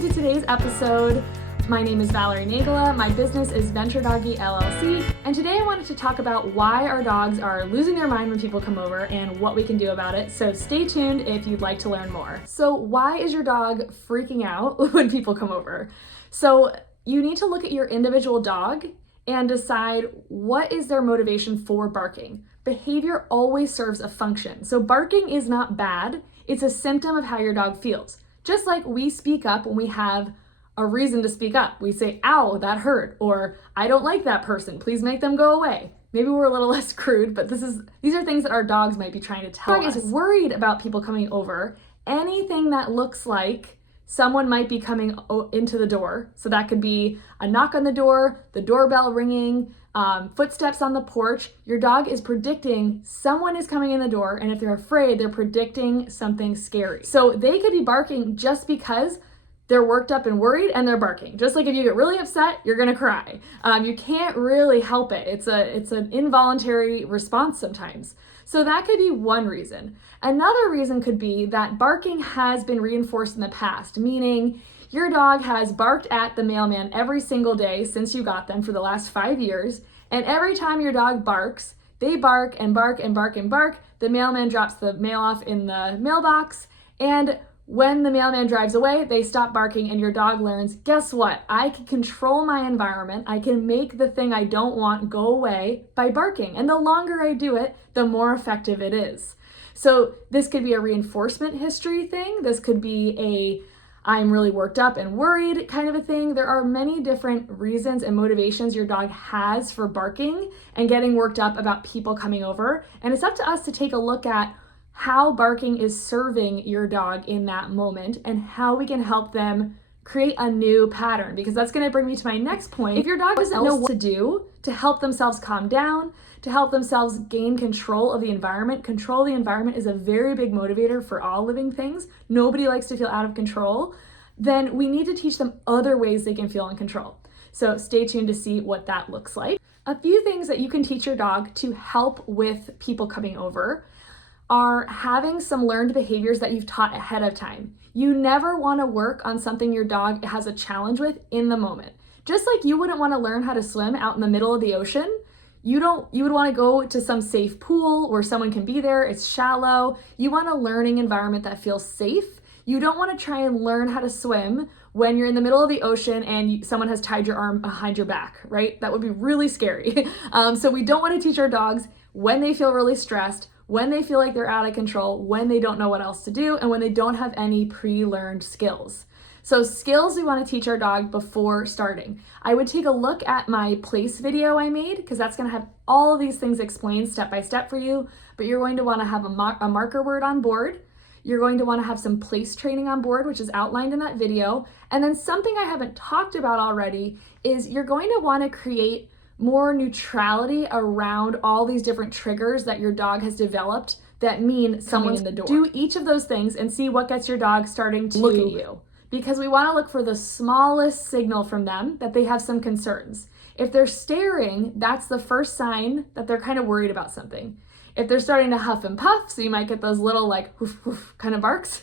welcome to today's episode. My name is Valerie Nagala. My business is Venture Doggy LLC, and today I wanted to talk about why our dogs are losing their mind when people come over and what we can do about it. So stay tuned if you'd like to learn more. So why is your dog freaking out when people come over? So you need to look at your individual dog and decide what is their motivation for barking. Behavior always serves a function. So barking is not bad. It's a symptom of how your dog feels. Just like we speak up when we have a reason to speak up. We say, ow, that hurt, or I don't like that person, please make them go away. Maybe we're a little less crude, but these are things that our dogs might be trying to tell us. Dog is worried about people coming over. Anything that looks like someone might be coming into the door. So that could be a knock on the doorbell ringing, footsteps on the porch. Your dog is predicting someone is coming in the door, and if they're afraid, they're predicting something scary. So they could be barking just because they're worked up and worried and they're barking. Just like if you get really upset, you're gonna cry. You can't really help it. It's an involuntary response sometimes. So that could be one reason. Another reason could be that barking has been reinforced in the past, meaning your dog has barked at the mailman every single day since you got them for the last 5 years. And every time your dog barks, they bark and bark and bark and bark. The mailman drops the mail off in the mailbox, and when the mailman drives away, they stop barking, and your dog learns, guess what? I can control my environment. I can make the thing I don't want go away by barking. And the longer I do it, the more effective it is. So this could be a reinforcement history thing. This could be a I'm really worked up and worried kind of a thing. There are many different reasons and motivations your dog has for barking and getting worked up about people coming over. And it's up to us to take a look at how barking is serving your dog in that moment and how we can help them create a new pattern, because that's going to bring me to my next point. If your dog doesn't know what to do to help themselves calm down, to help themselves gain control of the environment, control of the environment is a very big motivator for all living things. Nobody likes to feel out of control. Then we need to teach them other ways they can feel in control. So stay tuned to see what that looks like. A few things that you can teach your dog to help with people coming over are having some learned behaviors that you've taught ahead of time. You never want to work on something your dog has a challenge with in the moment. Just like you wouldn't want to learn how to swim out in the middle of the ocean, you would want to go to some safe pool where someone can be there, it's shallow. You want a learning environment that feels safe. You don't want to try and learn how to swim when you're in the middle of the ocean and someone has tied your arm behind your back, right? That would be really scary. So we don't want to teach our dogs when they feel really stressed, when they feel like they're out of control, when they don't know what else to do, and when they don't have any pre-learned skills. So skills we want to teach our dog before starting. I would take a look at my place video I made, because that's going to have all of these things explained step by step for you, but you're going to want to have a marker word on board. You're going to want to have some place training on board, which is outlined in that video. And then something I haven't talked about already is you're going to want to create more neutrality around all these different triggers that your dog has developed that mean someone's in the door. Do each of those things and see what gets your dog starting to look at you. Because we want to look for the smallest signal from them that they have some concerns. If they're staring, that's the first sign that they're kind of worried about something. If they're starting to huff and puff, so you might get those little like woof woof kind of barks,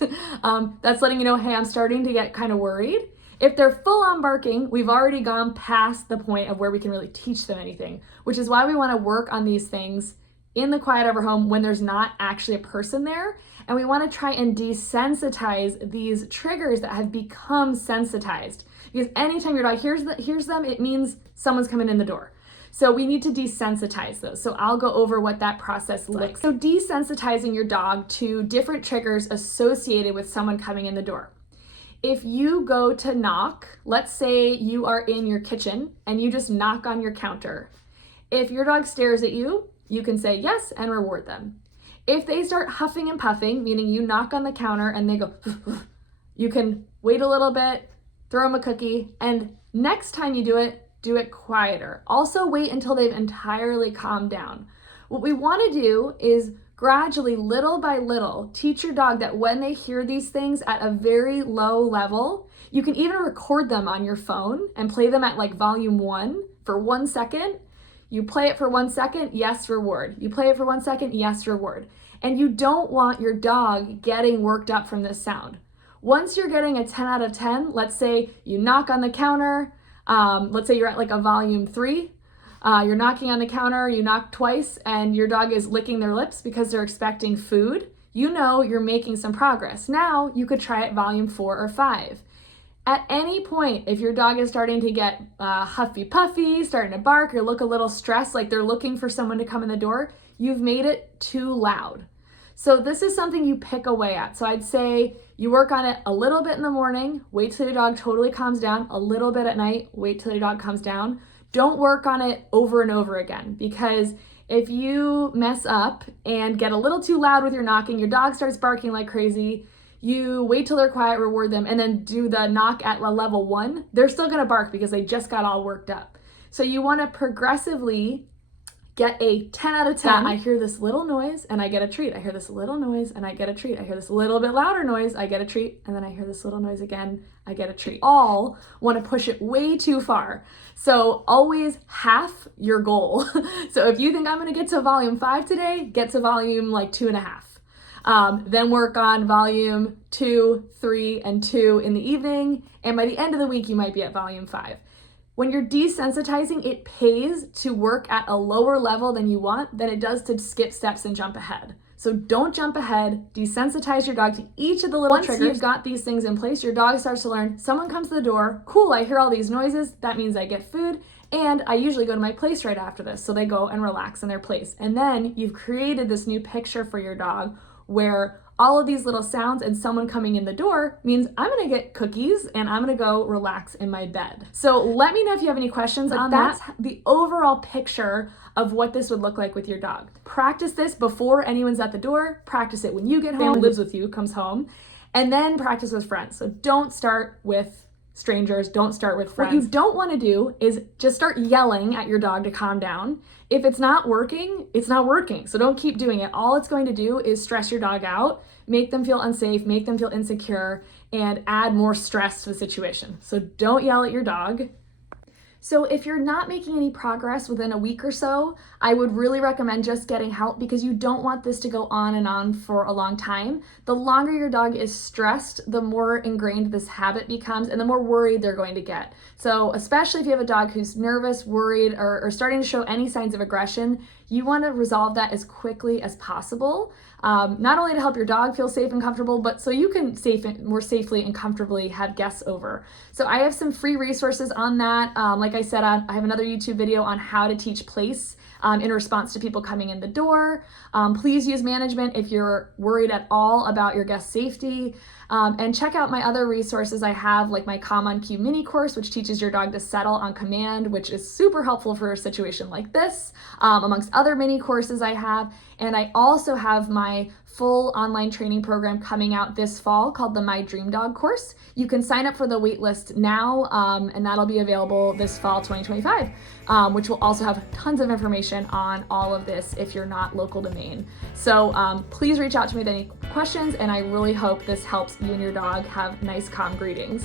that's letting you know, hey, I'm starting to get kind of worried. If they're full on barking, we've already gone past the point of where we can really teach them anything, which is why we want to work on these things in the quiet of our home when there's not actually a person there. And we want to try and desensitize these triggers that have become sensitized. Because anytime your dog hears them, it means someone's coming in the door. So we need to desensitize those. So I'll go over what that process looks like. So desensitizing your dog to different triggers associated with someone coming in the door. If you go to knock, let's say you are in your kitchen and you just knock on your counter. If your dog stares at you, you can say yes and reward them. If they start huffing and puffing, meaning you knock on the counter and they go, you can wait a little bit, throw them a cookie, and next time you do it quieter. Also wait until they've entirely calmed down. What we want to do is gradually, little by little, teach your dog that when they hear these things at a very low level, you can even record them on your phone and play them at like volume 1 for 1 second. You play it for 1 second, yes, reward. You play it for 1 second, yes, reward. And you don't want your dog getting worked up from this sound. Once you're getting a 10 out of 10, let's say you knock on the counter, let's say you're at like a volume 3, you're knocking on the counter, you knock twice, and your dog is licking their lips because they're expecting food, you know you're making some progress. Now you could try at volume 4 or 5. At any point, if your dog is starting to get huffy puffy, starting to bark or look a little stressed, like they're looking for someone to come in the door, you've made it too loud. So this is something you pick away at. So I'd say you work on it a little bit in the morning, wait till your dog totally calms down, a little bit at night, wait till your dog calms down. Don't work on it over and over again, because if you mess up and get a little too loud with your knocking, your dog starts barking like crazy, you wait till they're quiet, reward them, and then do the knock at level 1, they're still gonna bark because they just got all worked up. So you wanna progressively get a 10 out of 10. I hear this little noise and I get a treat. I hear this little noise and I get a treat. I hear this little bit louder noise, I get a treat. And then I hear this little noise again, I get a treat. All want to push it way too far. So always half your goal. So if you think I'm going to get to volume 5 today, get to volume like 2.5. Then work on volume 2, 3, and 2 in the evening. And by the end of the week, you might be at volume 5. When you're desensitizing, it pays to work at a lower level than you want than it does to skip steps and jump ahead. So don't jump ahead, desensitize your dog to each of the little triggers. Once you've got these things in place, your dog starts to learn, someone comes to the door, cool, I hear all these noises, that means I get food, and I usually go to my place right after this. So they go and relax in their place. And then you've created this new picture for your dog where all of these little sounds and someone coming in the door means I'm gonna get cookies and I'm gonna go relax in my bed. So let me know if you have any questions on that. That's the overall picture of what this would look like with your dog. Practice this before anyone's at the door, practice it when you get home, lives with you, comes home, and then practice with friends. So don't start with strangers, don't start with friends. What you don't wanna do is just start yelling at your dog to calm down. If it's not working, it's not working. So don't keep doing it. All it's going to do is stress your dog out, make them feel unsafe, make them feel insecure, and add more stress to the situation. So don't yell at your dog. So if you're not making any progress within a week or so, I would really recommend just getting help, because you don't want this to go on and on for a long time. The longer your dog is stressed, the more ingrained this habit becomes and the more worried they're going to get. So especially if you have a dog who's nervous, worried, or starting to show any signs of aggression, you want to resolve that as quickly as possible. Not only to help your dog feel safe and comfortable, but so you can more safely and comfortably have guests over. So I have some free resources on that. Like I said, I have another YouTube video on how to teach place in response to people coming in the door. Please use management if you're worried at all about your guest safety. And check out my other resources I have, like my Calm on Cue mini course, which teaches your dog to settle on command, which is super helpful for a situation like this, amongst other mini courses I have. And I also have my full online training program coming out this fall called the My Dream Dog course. You can sign up for the wait list now, and that'll be available this fall 2025, which will also have tons of information on all of this if you're not local to Maine. So please reach out to me with any questions, and I really hope this helps you and your dog have nice, calm greetings.